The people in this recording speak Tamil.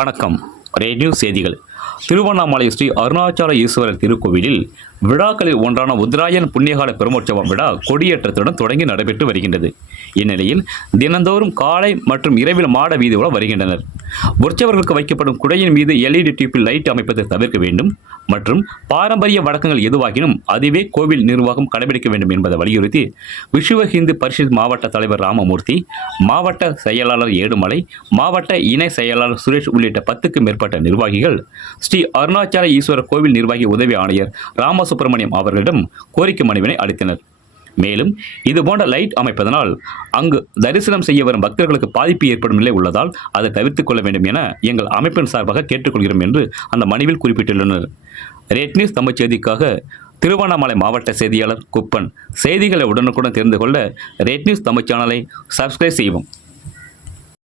வணக்கம். ரேடியோ செய்திகள். திருவண்ணாமலை ஸ்ரீ அருணாச்சல ஈஸ்வரர் திருக்கோவிலில் விழாக்களில் ஒன்றான உத்தராயண புண்ணியகால பெருமோற்சவம் விழா கொடியேற்றத்துடன் தொடங்கி நடைபெற்று வருகின்றது. இந்நிலையில் தினந்தோறும் காலை மற்றும் இரவில் மாட வீதியுடன் வருகின்றனர். உற்சவர்களுக்கு வைக்கப்படும் குடையின் மீது LED டியூப்பில் லைட் அமைப்பதை தவிர்க்க வேண்டும் மற்றும் பாரம்பரிய வழக்கங்கள் எதுவாகினும் அதுவே கோவில் நிர்வாகம் கடைபிடிக்க வேண்டும் என்பதை வலியுறுத்தி விஸ்வ ஹிந்து பரிஷத் மாவட்ட தலைவர் ராமமூர்த்தி, மாவட்ட செயலாளர் ஏடுமலை, மாவட்ட இணை செயலாளர் சுரேஷ் உள்ளிட்ட 10க்கும் மேற்பட்ட நிர்வாகிகள் ஸ்ரீ அருணாச்சல ஈஸ்வரர் கோவில் நிர்வாகி உதவி ஆணையர் ராமசுப்பிரமணியம் அவர்களிடம் கோரிக்கை மனுவினை அளித்தனர். மேலும் இதுபோன்ற லைட் அமைப்பதனால் அங்கு தரிசனம் செய்ய வரும் பக்தர்களுக்கு பாதிப்பு ஏற்படும் நிலை உள்ளதால் அதை தவிர்த்துக் கொள்ள வேண்டும் என எங்கள் அமைப்பின் சார்பாக கேட்டுக்கொள்கிறோம் என்று அந்த மனுவில் குறிப்பிட்டுள்ளனர். ரெட் நியூஸ் தமிழ் செய்திக்காக திருவண்ணாமலை மாவட்ட செய்தியாளர் குப்பன். செய்திகளை உடனுக்குடன் தெரிந்து கொள்ள ரெட் நியூஸ் தமிழ் சேனலை சப்ஸ்கிரைப் செய்வோம்.